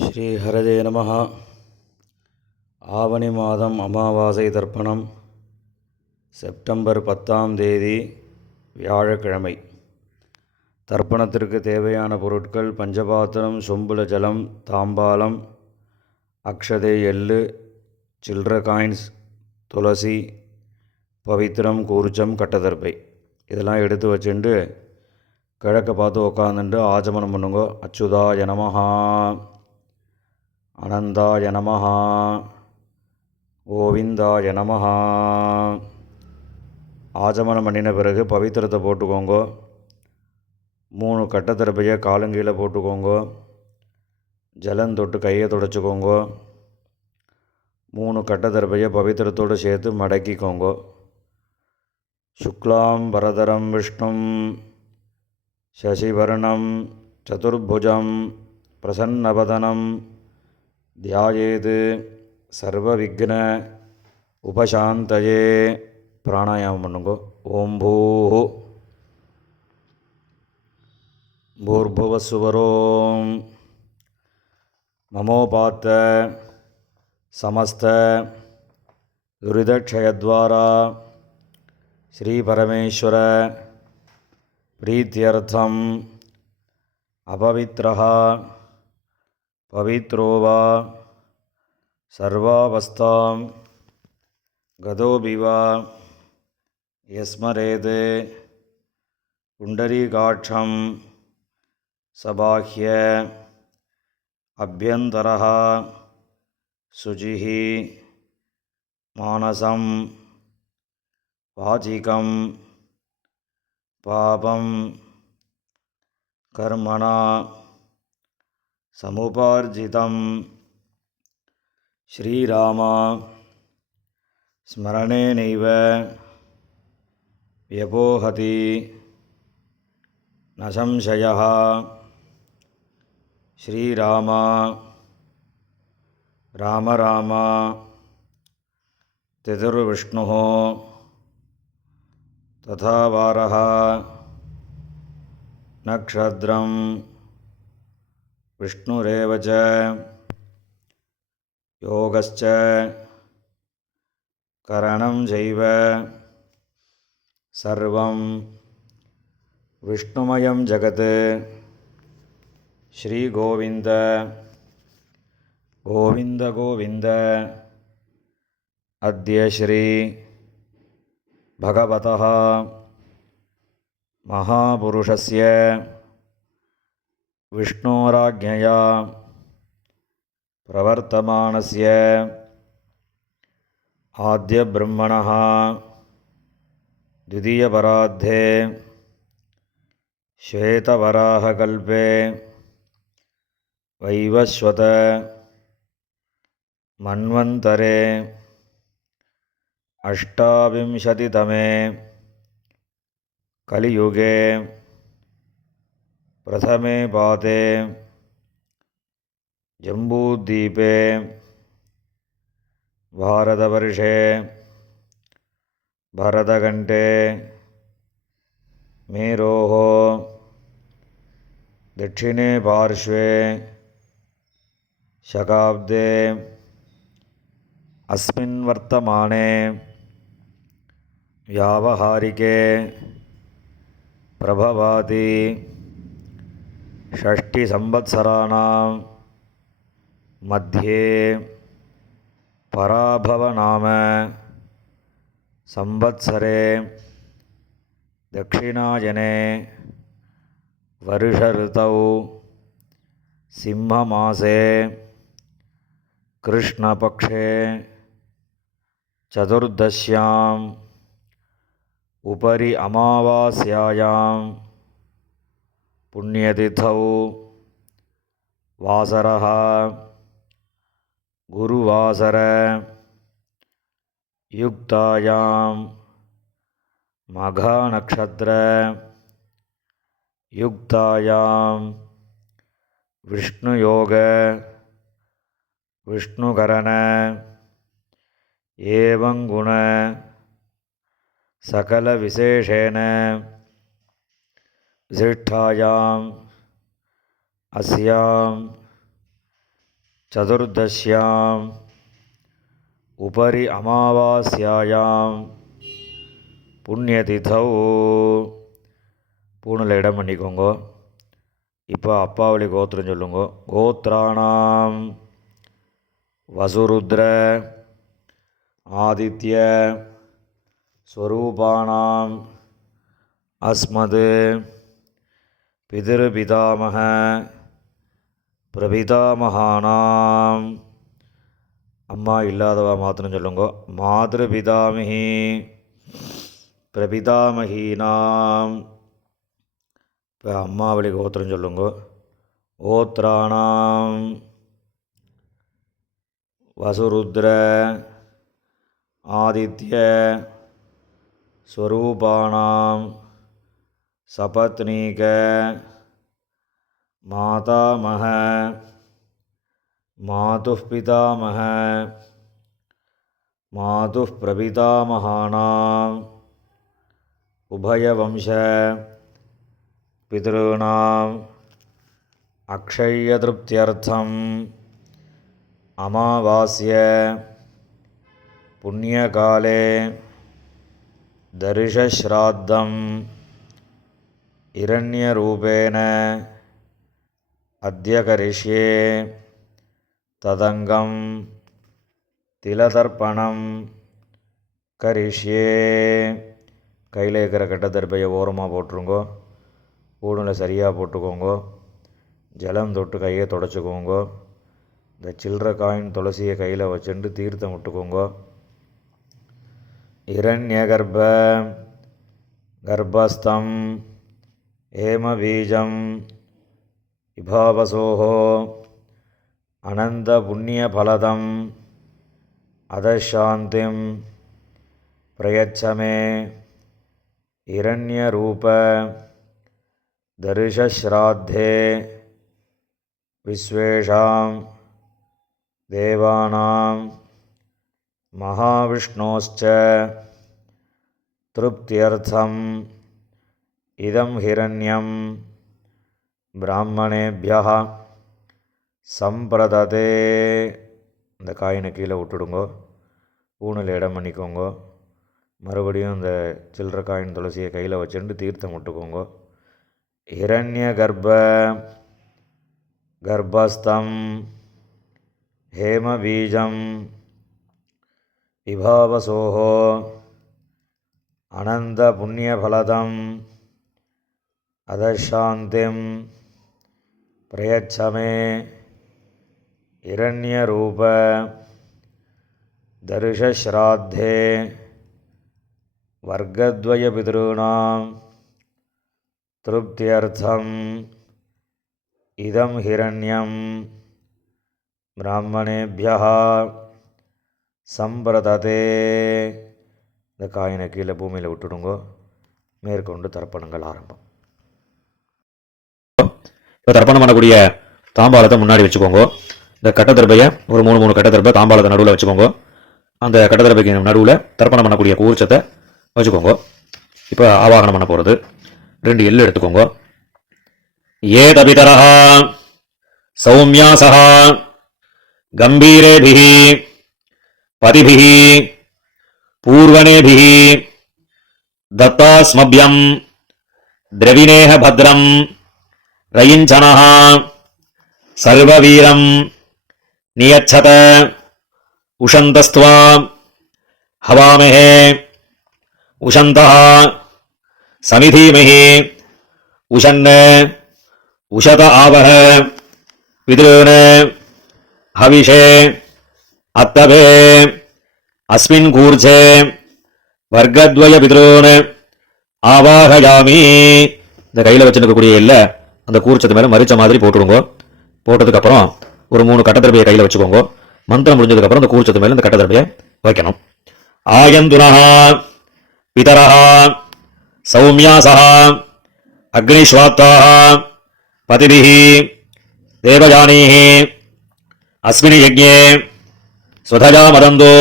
ஸ்ரீ ஹரதே நமஹ. ஆவணி மாதம் அமாவாசை தர்ப்பணம் செப்டம்பர் 10ஆம் தேதி வியாழக்கிழமை. தர்ப்பணத்திற்கு தேவையான பொருட்கள்: பஞ்சபாத்திரம், சொம்புல ஜலம், தாம்பாலம், அக்ஷதை, எள்ளு, சில்லற காயின்ஸ், துளசி, பவித்திரம், கூர்ச்சம், கட்டதர்பை. இதெல்லாம் எடுத்து வச்சுட்டு கிழக்க பார்த்து உக்காந்துட்டு ஆச்சமனம் பண்ணுங்க. அச்சுதாய நமஹா, அனந்தாய நமஹா, கோவிந்தாய நமஹா. ஆச்சமனம் பண்ணின பிறகு பவித்திரத்தை போட்டுக்கோங்க. 3 கட்டத்தரப்பையை காலங்கீழே போட்டுக்கோங்க. ஜலம் தொட்டு கையை தொடச்சிக்கோங்க. 3 கட்டத்தரப்பையை பவித்திரத்தோடு சேர்த்து மடக்கிக்கோங்க. சுக்லாம் பரதரம் விஷ்ணும் சசிவர்ணம் சதுர்புஜம் பிரசன்னவதனம் தியாயேத் சர்வவிக்ன உபசாந்தயே. பிராணாயாமம் பண்ணுங்க. ஓம் பூர்புவஸ்சுவரோம் மமோபாத்த சமஸ்த துரிதக்ஷயத்வாரா ஸ்ரீ பரமேஸ்வர பிரீத்யர்த்தம் அபவித்ரஹ பவித்ரோ வா சர்வாவஸ்தாம் கதோபிவா யஸ்மரேத் புண்டரீகாட்சம் சபாஹ்ய அப்யந்தரஹ சுஜிஹி மானசம் வாசிகம் பாபம் கர்மணா சமுபார்ஜிதம். ஸ்ரீராமா ஸ்மரணேனைவ வ்யபோஹதி ந சம்சயः. ஸ்ரீராமா ராம ராம திதிர்விஷ்ணுः ததா வாரः நக்ஷத்ரம் விஷ்ணுரேவ ச யோகஸ்ச கரணம் சைவ சர்வம் விஷ்ணுமயம் ஜகத். ஸ்ரீ கோவிந்த கோவிந்த கோவிந்த. அத்ய ஸ்ரீ பகவதः மகாபுருஷஸ்ய விஷ்ணோராஜ்ஞயா பிரவர்த்தமானஸ்ய ஆத்யப்ரம்மணः द्वितीयपरार्धे श्वेतवराहकल्पे वैवस्वत मन्वन्तरे अष्टाविंशतितमे कलियुगे प्रथमे पादे जम्बूद्वीपे भारतवर्षे भरतखण्डे मेरोः दक्षिणे पार्श्वे शकाब्दे अस्मिन् वर्तमाने व्यावहारिके प्रभवाति षष्टिसंवत्सराणां मध्ये पराभवनाम संवत्सरे दक्षिणायने वर्षऋतौ सिंहमासे कृष्णपक्षे चतुर्दश्याम् उपरि अमावास्यायां पुण्यतिथौ वासरः गुरुवासर युक्तायां मघानक्षत्र युक्तायां विष्णुयोग विष्णुकरण एवं गुण सकल विशेषेण विशिष्टायां अस्यां சதுர்தஷ்யாம் உபரி அமாவாஸ்யாயாம் புண்ணியதிதௌ. பூணில் இடம் பண்ணிக்கோங்க. இப்போ அப்பாவளி கோத்திரம் சொல்லுங்க. கோத்ராணாம் வசுருத்ர ஆதித்ய ஸ்வரூபானாம் அஸ்மது பிதிருபிதாமக பிரபிதாமகானாம். அம்மா இல்லாதவா மாத்திரம் சொல்லுங்க. மாதிருபிதாமகி பிரபிதாமகீனாம். இப்போ அம்மாவளி கோத்திரம் சொல்லுங்க. கோத்ராணாம் வசுருத்ர ஆதித்ய ஸ்வரூபானாம் சபத்னீக மாதாமக மாதுः பிதாமக மாதுः பிரபிதாமகானாம் உபயவம்ச பிதॄணாம் அக்ஷயத்ருப்த்யர்த்தம் அமாவாஸ்ய புண்ணியகாலே தரிசஸ்ராத்தம் இரண்யரூபேண அத்ய கரிஷ்யே ததங்கம் திலதர்ப்பணம் கரிஷ்யே. கையில் இருக்கிற கட்டத்தர்ப்பையை ஓரமாக போட்டுருங்கோ. பூணில் சரியாக போட்டுக்கோங்க. ஜலம் தொட்டு கையை தொடச்சிக்கோங்க. இந்த சில்லற காயின் துளசியை கையில் வச்சுட்டு தீர்த்தம் விட்டுக்கோங்க. இரண்யகர்ப்ப கர்ப்பஸ்தம் ஏமபீஜம் விபாவசோஹோ அனந்த புண்ணியபலதம் அதசாந்திம் பிரயச்சமே இரண்யரூப தரிசஸ்ராத்தே விஸ்வேஷாம் தேவானாம் மகாவிஷ்ணோஸ்ச திருப்தியர்த்தம் இதம் ஹிரண்யம் பிராமணேபியः சம்பிரததே. இந்த காயினை கீழே விட்டுடுங்கோ. பூணில் இடம் பண்ணிக்கோங்க. மறுபடியும் இந்த சில்லற காயின் துளசியை கையில் வச்சுட்டு தீர்த்தம் விட்டுக்கோங்க. ஹிரண்ய கர்ப்பஸ்தம் ஹேமபீஜம் விபாவசோஹோ அனந்த புண்ணியபலதம் அதசாந்திம் பிரயச்சமே இரண்யரூப தரிசஸ்ராத்தே வர்க்கத்வய பிதॄணாம் திருப்தியர்த்தம் இதம் ஹிரண்யம் பிராமணேபியः சம்பிரததே. இந்த காயினை கீழே பூமியில் விட்டுடுங்கோ. மேற்கொண்டு தர்ப்பணங்கள் ஆரம்பம். இப்போ தர்ப்பணம் பண்ணக்கூடிய தாம்பாளத்தை முன்னாடி வச்சுக்கோங்க. இந்த கட்டத்தர்பையை ஒரு 3 கட்டத்தர்பை தாம்பாளத்தை நடுவில் வச்சுக்கோங்க. அந்த கட்டத்தர்பைக்கு நடுவில் தர்ப்பணம் பண்ணக்கூடிய கூர்ச்சத்தை வச்சுக்கோங்க. இப்போ ஆவாகனம் பண்ண போகிறது. 2 எள்ளு எடுத்துக்கோங்க. ஏதபிதரஹ சௌமியாசஹ கம்பீரேபிஹி பதிபிஹி பூர்வணேபிஹி தத்தாஸ்மப்யம் திரவிணேஹ பத்ரம் ரயிஞ்சனஹ சர்வவீரம் நியச்சத உஷந்தஸ்த்வா ஹவாமஹே உஷந்தஹ சமிதீமஹி உஷன்ன உஷத ஆவஹ வித்ருண ஹவிஷே அத்தபே அஸ்மின் கூர்ச்சே வர்க்கத்வய பித்ருண ஆவாஹயாமி. இந்த கையில் வச்சுருக்கக்கூடிய இல்லை அந்த கூர்ச்சத்து மேலே மரிச்ச மாதிரி போட்டுடுங்க. போட்டதுக்கப்புறம் ஒரு 3 கட்டத்தர்பையை கையில் வச்சுக்கோங்க. மந்திரம் முடிஞ்சதுக்கப்புறம் அந்த கூர்ச்சத்து மேலே இந்த கட்டத்தர்பையை வைக்கணும். ஆயந்துனஹ பிதரஹ சௌமியாசஹ அக்னிஸ்வாத்தாஹ பதிபிஹி தேவயானீஹி அஸ்மின் யஜ்ஞே ஸ்வதஜா மதந்தோ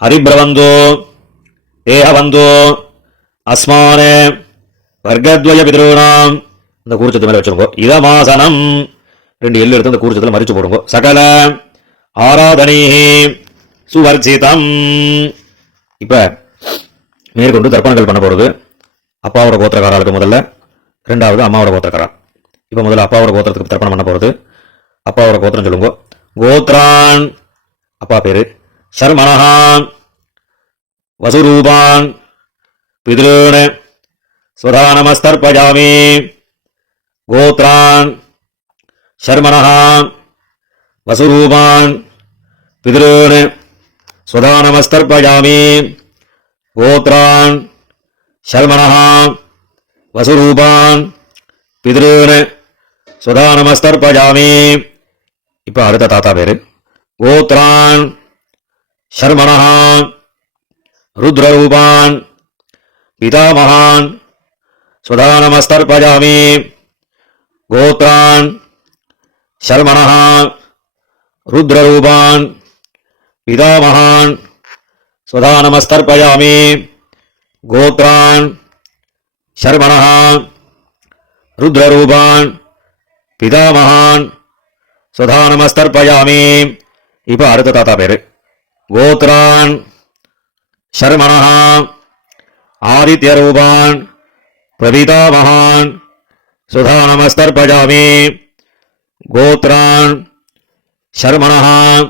அதிப்ரவந்தோ தேஹவந்தோ அஸ்மானே வர்க்கத்வய பிதॄணாம். இந்த கூர்ச்சத்து மேலே வச்சுருக்கோம். இதமாசனம் 2 எள்ளு எடுத்து அந்த கூர்ச்சத்தில் மறிச்சு போடுங்க. சகல ஆராதனை சுவர்ச்சிதம். இப்ப மேற்கொண்டு தர்ப்பணங்கள் பண்ண போறது அப்பாவோட கோத்திரக்காரர்களுக்கு முதல்ல, 2வது அம்மாவோட கோத்திரக்காரா. இப்ப முதல்ல அப்பாவோட கோத்திரத்துக்கு தர்ப்பணம் பண்ண போறது. அப்பாவோட கோத்திரம் சொல்லுங்க. கோத்ரான் அப்பா பேரு, சர்மணஹான் வசுரூபான் பித்ருன் ஸ்வதானமஸ்தர்ப்பயாமி. கோத்ரான் சர்மணஹான் வசுரூபான் பித்ருன் ஸ்வதானமஸ்தர்ப்பயாமி. கோத்ரான் சர்மணஹான் வசுரூபான் பித்ருன் ஸ்வதானமஸ்தர்ப்பயாமி. இப்ப அடுத்த தாத்தா பேரு. கோத்ரான் சர்மணஹான் ருத்ரரூபான் பிதாமகான் ஸ்வதானமஸ்தர்ப்பயாமி. கோத்ரான் சர்மணஹான் ருத்ரரூபான் பிதாமகான் ஸ்வதானமஸ்தர்ப்பயாமி. கோத்ரான் சர்மணஹான் ருத்ரரூபான் பிதாமகான் ஸ்வதானமஸ்தர்ப்பயாமி. இப்ப அடுத்த தாத்தா பேரு. கோத்ரான் சர்மணஹான் ஆதித்யரூபான் பிரபிதாமகான் ஸ்வதானமஸ்தர்ப்பயாமி. கோத்ரான் சர்மணஹான்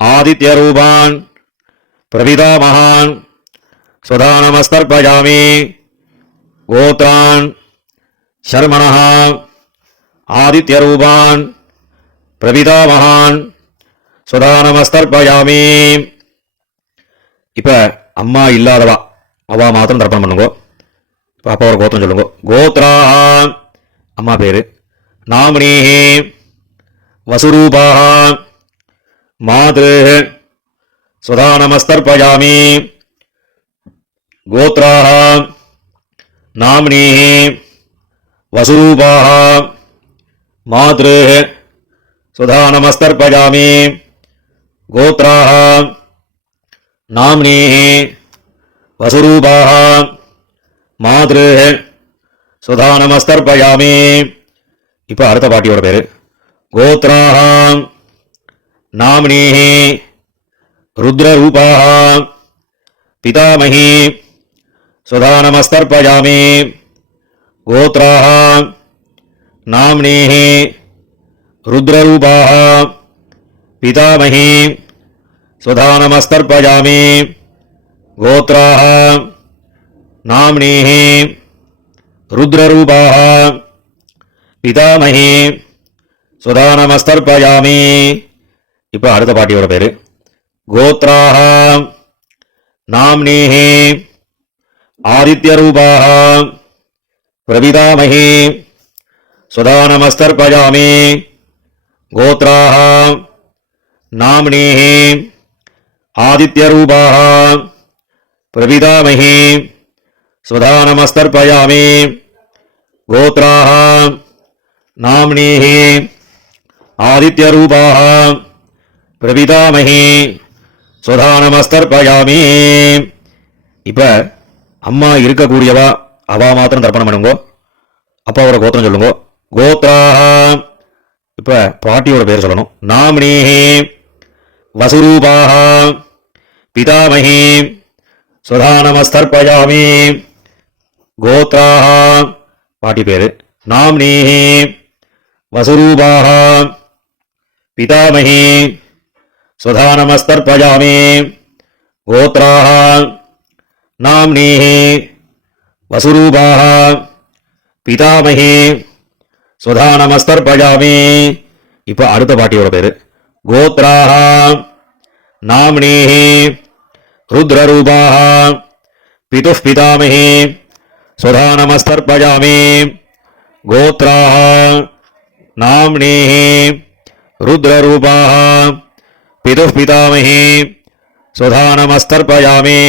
ஆதித்யரூபான் பிரபிதாமகான் ஸ்வதானமஸ்தர்ப்பயாமி. கோத்ரான் சர்மணஹான் ஆதித்யரூபான் பிரபிதாமகான் ஸ்வதானமஸ்தர்ப்பயாமி. இப்ப அம்மா இல்லாதவா அவா மாத்திரம் தர்ப்பணம் பண்ணுங்க. இப்ப அப்பாவோட கோத்திரம் சொல்லுங்க. கோத்ரான் அம்மா பேரு, நாமினீஹி வசுரூபாஹ மாத்ரு ஸ்வதானமஸ்தர்ப்பயாமி. கோத்ராஹ நாமினீஹி வசுரூபாஹ மாத்ரு ஸ்வதானமஸ்தர்ப்பயாமி. கோத்ராஹ நாமினீஹி வசுரூபாஹ மாத்ரு ஸ்வதானமஸ்தர்ப்பயாமி. இப்ப அடுத்த பாட்டியோட பேரு. கோத்ராஹ நாமினீஹி ருத்ரரூபாஹ பிதாமகி ஸ்வதானமஸ்தர்ப்பயாமி. கோத்ராஹ நாமினீஹி ருத்ரரூபாஹ பிதாமகி ஸ்வதானமஸ்தர்ப்பயாமி. கோத்ராஹ நாமினீஹி ருத்ரரூபாஹ பிதாமகி ஸ்வதானமஸ்தர்ப்பயாமி. இப்ப அடுத்த பாட்டியோட பேரு. கோத்ராஹ நாமினீஹி ஆதித்யரூபாஹ பிரபிதாமகி ஸ்வதானமஸ்தர்ப்பயாமி. கோத்ராஹ நாமினீஹி ஆதித்யரூபாஹ பிரபிதாமகி ஸ்வதானமஸ்தர்ப்பயாமி. கோத்ராஹ நாமினீஹி ஆதித்யரூபாஹ பிரபிதாமகி ஸ்வதானமஸ்தர்ப்பயாமி. இப்ப அம்மா இருக்கக்கூடியவா அவா மாத்திரம் தர்ப்பணம் பண்ணுங்க. அப்பாவோட கோத்திரம் சொல்லுங்க. கோத்ராஹ இப்ப பாட்டியோட பேர் சொல்லணும். நாமினீஹி வசுரூபாஹ பிதாமகி ஸ்வதானமஸ்தர்ப்பயாமி. கோத்ராஹ பாட்டி பேரு. நாமினீஹி வசுரூபாஹ பிதாமகி ஸ்வதானமஸ்தர்ப்பயாமி. கோத்ராஹ நாமினீஹி வசுரூபாஹ பிதாமகி ஸ்வதானமஸ்தர்ப்பயாமி. இப்ப அடுத்த பாட்டியோட பேரு. கோத்ராஹ நாமினீஹி ருத்ரரூபாஹ பிதுः பிதாமகி ஸ்வதானமஸ்தர்ப்பயாமி. கோத்ராஹ நாமினீஹி ருத்ரரூபாஹ பிதுः பிதாமகி ஸ்வதானமஸ்தர்ப்பயாமி.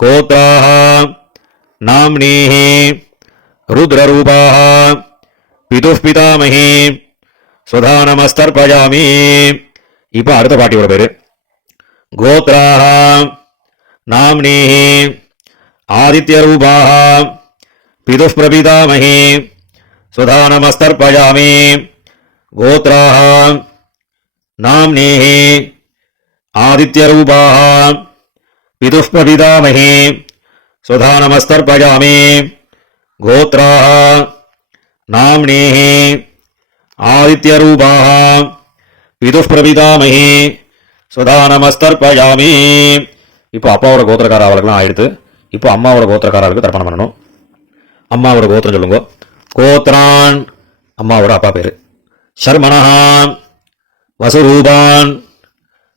கோத்ராஹ நாமினீஹி ருத்ரரூபாஹ பிதுः பிதாமகி ஸ்வதானமஸ்தர்ப்பயாமி. இப்ப அடுத்த பாட்டியோட பேரு. கோத்ராஹ நாமினீஹி ஆதித்யரூபாஹ பிதுः பிரபிதாமகி ஸ்வதானமஸ்தர்ப்பயாமி. கோத்ராः நாம்னேः ஆதித்யரூபாः பிதுः பிரபிதாமஹே சுதா நமஸ்தர்ப்பயாமி கோத்ராः நாம்னேः ஆதித்யரூபாः பிதுः பிரபிதாமஹே சுதா நமஸ்தர்ப்பயாமி. இப்போ அப்பாவோட கோத்திரக்கார அவளுக்குலாம் ஆயிடுத்து. இப்போ அம்மாவோட கோத்திரக்காரர்களுக்கு தர்ப்பணம் பண்ணணும். அம்மாவோட கோத்திரம் சொல்லுங்க. கோத்ரான் அம்மாவோட அப்பா பேரு. சர்மணஹான் வசுரூபான்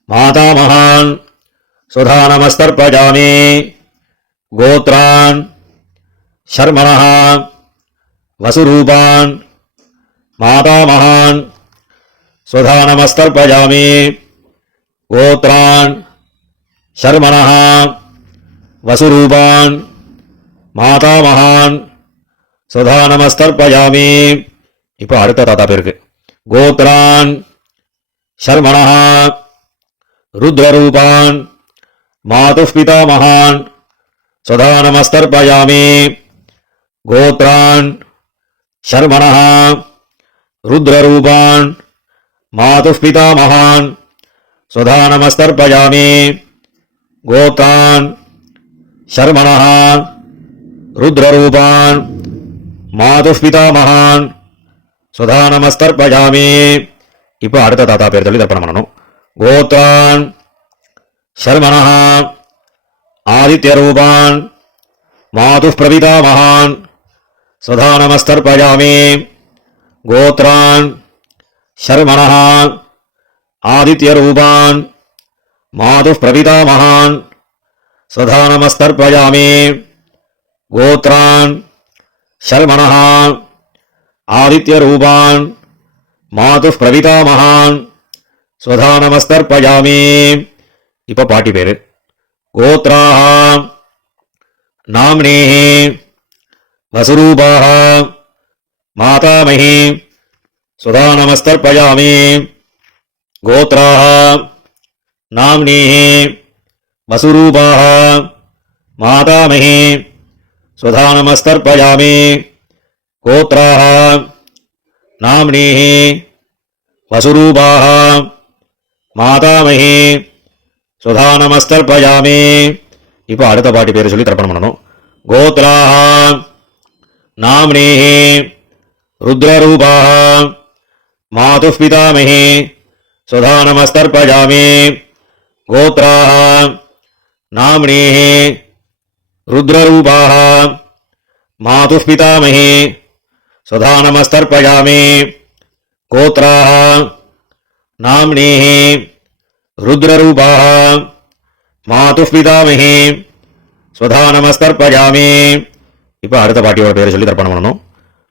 மாதாமகான் சுதா நமஸ்தர்ப்பயாமி கோத்ரான் சர்மணஹான் வசுரூபான் மாதாமகான் சுதா நமஸ்தர்ப்பயாமி கோத்ரான் சர்மணஹான் வசுரூபான் மாதாமகான் சுதா நமஸ்தர்ப்பயாமி. இப்போ அடுத்த தாத்தா பேருக்கு. கோத்ரான் சர்மணஹான் ருத்ரரூபான் மாதுः பிதாமகான் சுதா நமஸ்தர்ப்பயாமி கோத்ரான் சர்மணஹான் ருத்ரரூபான் மாதுः பிதாமகான் சுதா நமஸ்தர்ப்பயாமி கோத்ரான் சர்மணஹான் ருத்ரரூபான் மாதுः பிதாமகான் சுதா நமஸ்தர்ப்பயாமி. இப்போ அடுத்த தாத்தா பேர் சொல்லி தர்ப்பணம் பண்ணணும். கோத்ரான் சர்மணஹான் ஆதித்யரூபான் மாதுः பிரபிதாமகான் சுதா நமஸ்தர்ப்பயாமி கோத்ரான் சர்மணஹான் ஆதித்யரூபான் மாதுः பிரபிதாமகான் சுதா நமஸ்தர்ப்பயாமி கோத்ரான் சர்மணஹான் ஆதித்யரூபான் மாதுः பிரபிதாமகான் சுதா நமஸ்தர்ப்பயாமி. இப்போ பாட்டி பேரு. கோத்ராः நாம்னேः வசுரூபாः மாதாமஹி சுதா நமஸ்தர்ப்பயாமி கோத்ராः நாம்னேः வசுரூபாः மாதாமஹி சுதா நமஸ்தர்ப்பயாமி கோத்ராः நாம்னேः வசுரூபாः மாதாமஹி சுதா நமஸ்தர்ப்பயாமி. இப்போ அடுத்த பாட்டி பேர் சொல்லி தர்ப்பணம் பண்ணணும். கோத்ராः நாம்னேः ருத்ரரூபாः மாதுः பிதாமஹி சுதா நமஸ்தர்ப்பயாமி கோத்ராः நாம்னேः ருத்ரரூபாः மாதுः பிதாமஹி சுதா நமஸ்தர்ப்பயாமி கோத்ராः நாம்னேः ருத்ரரூபாः மாதுः பிதாமஹி சுதா நமஸ்தர்ப்பயாமி. இப்போ அடுத்த பாட்டியோட பேரை சொல்லி தர்ப்பணம் பண்ணணும்.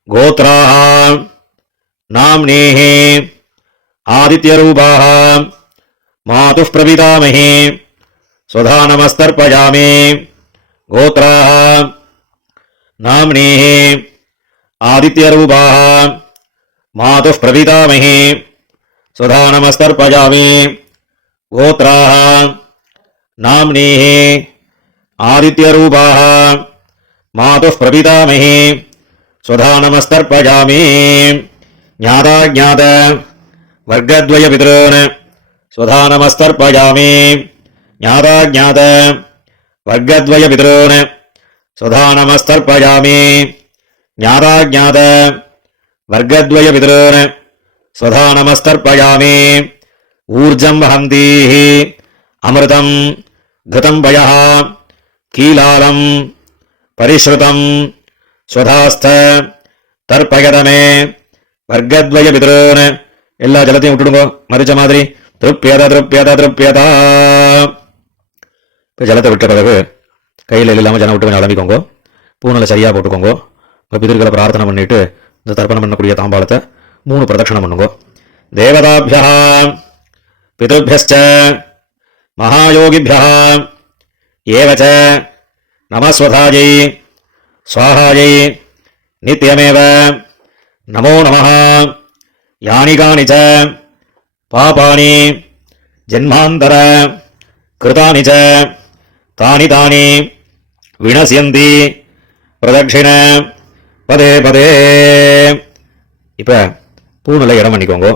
கோத்ராः நாம்னேः ஆதித்யரூபாः மாதுः பிரபிதாமஹி சுதா நமஸ்தர்ப்பயாமி கோத்ராः நாம்னேः ஆதித்யரூபாः மாதுः பிரபிதாமஹி சுதா நமஸ்தர்ப்பயாமி கோத்ராः நாம்னேः ஆதித்யரூபாः மாதுः பிரபிதாமஹி சுதா நமஸ்தர்ப்பயாமி. ஞாதாஜ்ஞாத வர்க்கத்வய பிதॄன் சுதா நமஸ்தர்ப்பயாமி ஞாதாஜ்ஞாத வர்க்கத்வய பிதॄன் சுதா நமஸ்தர்ப்பயாமி ஞாதாஜ்ஞாத வர்க்கத்வய பிதॄன் சுதா நமஸ்தர்ப்பயாமி. ஊர்ஜம் வஹந்தீः அமிர்தம் घृतं वयः कीलालं परिश्रुतं स्वधास्थ तर्पयदमे वर्गद्वय पितॄन् எல்லா ஜலத்தையும் விட்டுடுங்க மரிச்ச மாதிரி திருப்பியத திருப்பியத திருப்பியதா. இப்போ ஜலத்தை விட்ட பிறகு கையில் இல்லாமல் ஜலம் விட்டு கொஞ்சம் அலம்பிக்கோங்க. பூனலை சரியாக போட்டுக்கோங்க. உங்கள் பிதர்களை பிரார்த்தனை பண்ணிட்டு இந்த தர்ப்பணம் பண்ணக்கூடிய தாம்பாளத்தை 3 பிரதட்சணம் பண்ணுங்க. தேவதாபியா பிதృभ्यश्च महायोगिभ्यः एवच नमस्वधायै स्वाहायै नित्यमेव नमो नमः. यानि कानि च पापानि जन्मान्तर कृतानि च तानि तानि विनश्यन्ति प्रदक्षिण पदे पदे. இப்போ பூனில் இடம் பண்ணிக்கோங்க.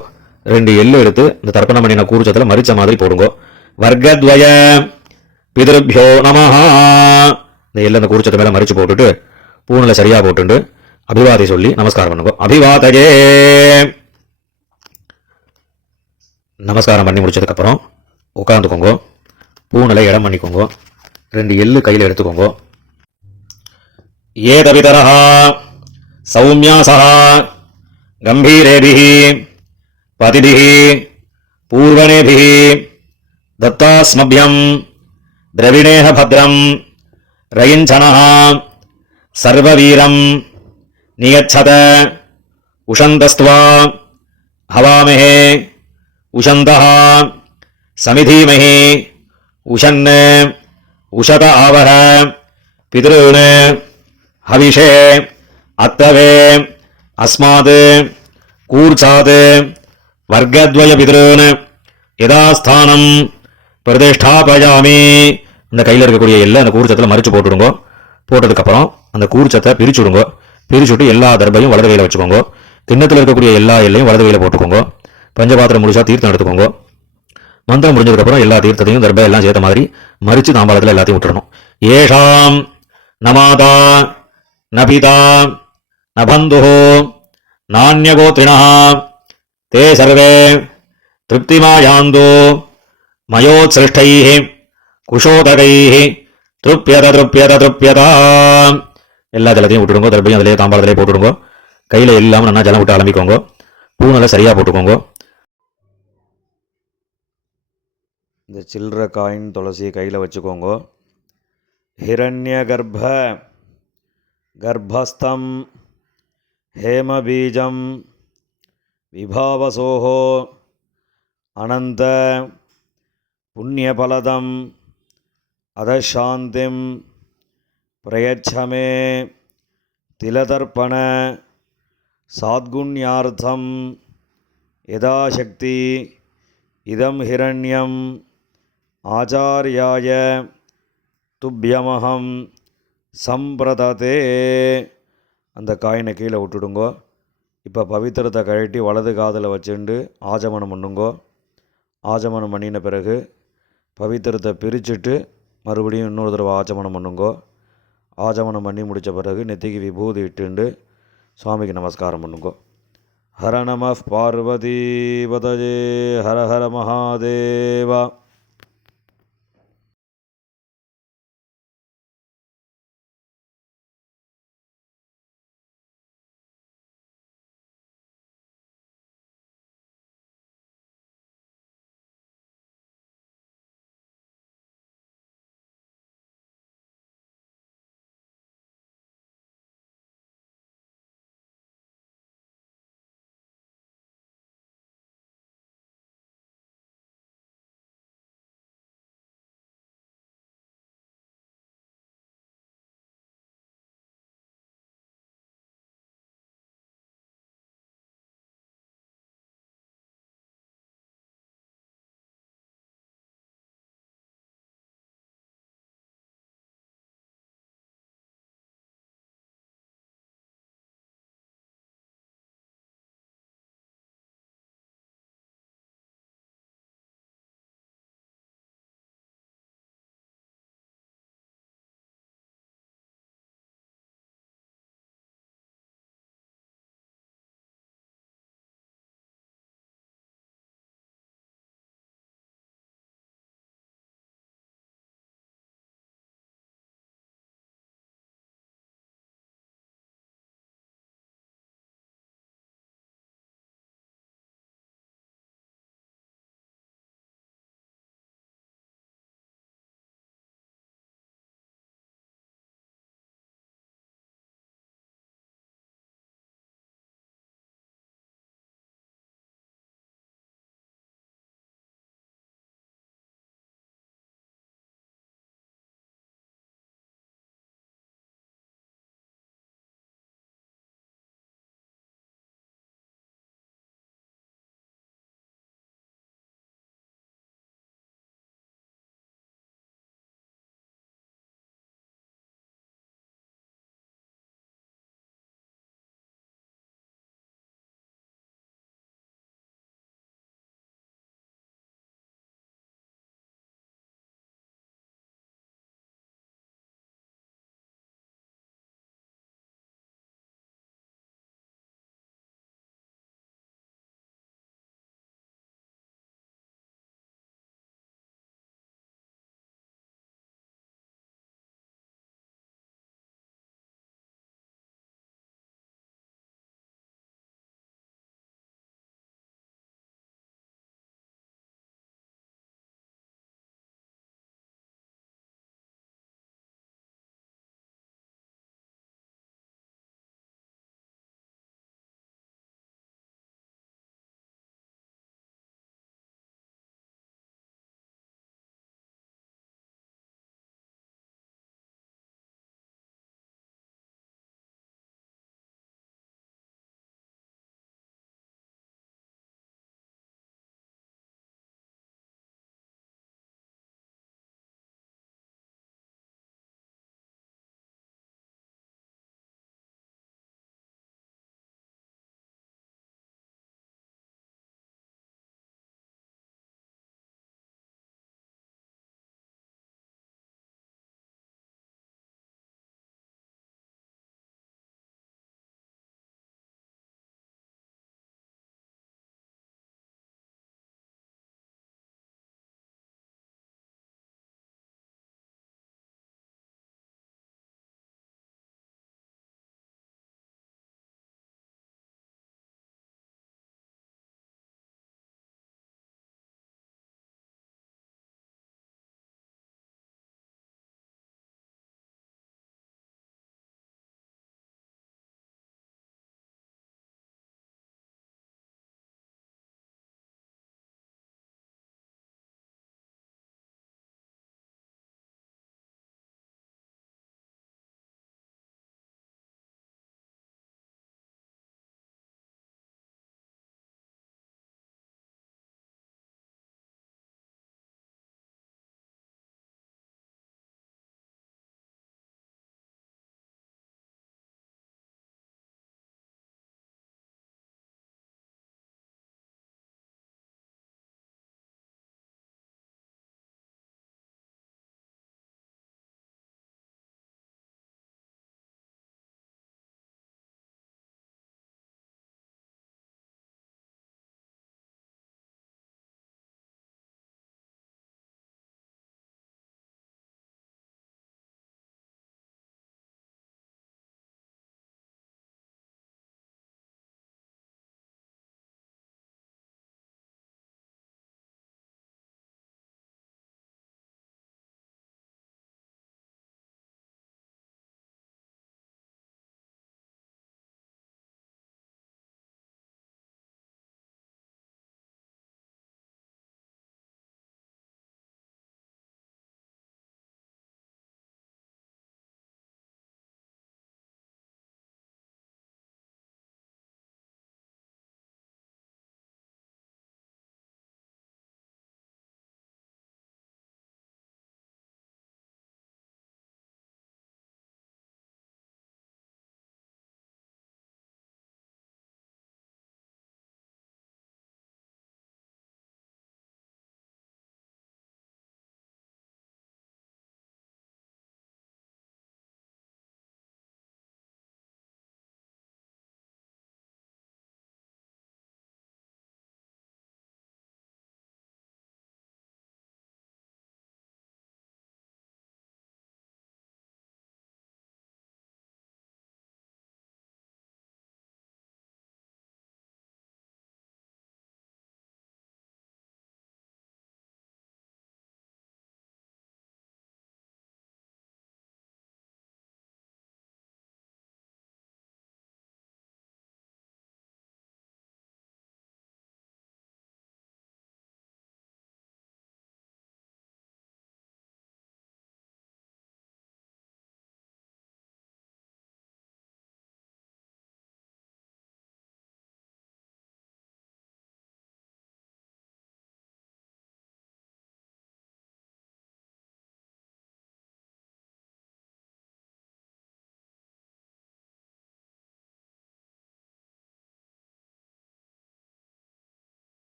2 எள்ளு எடுத்து இந்த தர்ப்பணம் பண்ணின கூர்ச்சத்தில் மரிச்ச மாதிரி போடுங்க. வர்க்கத்வய பிதருபியோ நமஹா. இந்த எள்ளு அந்த கூர்ச்சத்தை மேலே மறிச்சு போட்டுட்டு பூனில் சரியா போட்டுண்டு அபிவாதை சொல்லி நமஸ்காரம் பண்ணுங்க. அபிவாதையே. நமஸ்காரம் பண்ணி முடிச்சதுக்கப்புறம் உட்காந்துக்கோங்க. பூனில் இடம் பண்ணிக்கோங்க. 2 எள்ளு கையில் எடுத்துக்கோங்க. ஏதபிதரஹ சௌமியாசஹ கம்பீரேபிஹி பதிபிஹி பூர்வணேபிஹி தத்தாஸ்மபியம் திரவிணேஹ பத்ரம் ரயிஞ்சனஹ சர்வவீரம் நியச்சத உஷந்தஸ்த்வா ஹவாமஹே உஷந்தஹ சமிதீமஹி உஷன் உஷத ஆவஹ பிதॄன் ஹவிஷே அத்தவே அஸ்மாத் கூர்ச்சாத் வர்க்கத்வய பிதॄன் யதாஸ்தானம் பிரதிஷ்டாபயாமி. இந்த கையில் இருக்கக்கூடிய எல்லாம் அந்த கூர்ச்சத்தில் மறிச்சு போட்டுடுங்க. போட்டதுக்கப்புறம் அந்த கூர்ச்சத்தை பிரிச்சுடுங்க. பிரிச்சுட்டு எல்லா தர்பையும் வலது கையில் வச்சுக்கோங்க. கிண்ணத்தில் இருக்கக்கூடிய எல்லா எல்லையும் வலது கையில் போட்டுக்கோங்க. பஞ்சபாத்திரம் முடிச்சா தீர்த்தம் எடுத்துக்கோங்க. மந்திரம் முடிஞ்சதுக்கப்புறம் எல்லா தீர்த்தத்தையும் தர்பை எல்லாம் சேர்த்த மாதிரி மறிச்சு தாம்பாளத்தில் எல்லாத்தையும் விட்டுறணும். ஏஷாம் நமாதா நபிதா நபந்து நானியகோத்ரிணா தே சர்வே திருப்திமாயாந்தோ மயோத்சிருஷ்டைः குஷோதகைः திருப்யத திருப்யத திருப்யதா. எல்லா ஜலத்தையும் விட்டுடுங்க. தர்பையும் அதிலே தாம்பாளத்திலே போட்டுடுங்க. கையில் எல்லாம் நல்லா ஜலம் விட்டு அலம்பிக்கோங்க. பூனலை சரியாக போட்டுக்கோங்க. இந்த சில்லற காயின் துளசியை கையில் வச்சுக்கோங்க. ஹிரண்ய கர்ப்பஸ்தம் ஹேமபீஜம் விபாவசோஹோ அனந்த புண்ணியபலதம் அதசாந்திம் பிரயச்சமே திலதர்ப்பண சாத்குண்யார்த்தம் யதாசக்தி இதம் ஹிரண்யம் ஆச்சார்யாய துப்யமஹம் சம்பிரததே. அந்த காயினை கீழே விட்டுடுங்கோ. இப்போ பவித்திரத்தை கழட்டி வலது காதில் வச்சுண்டு ஆஜமனம் பண்ணுங்கோ. ஆஜமனம் பண்ணின பிறகு பவித்திரத்தை பிரிச்சுட்டு மறுபடியும் இன்னொரு தடவை ஆச்சமனம் பண்ணுங்கோ. ஆச்சமனம் பண்ணி முடித்த பிறகு நெத்திக்கு விபூதி இட்டுண்டு சுவாமிக்கு நமஸ்காரம் பண்ணுங்கோ. ஹர நம பார்வதி பதஜே ஹர ஹர மகாதேவா.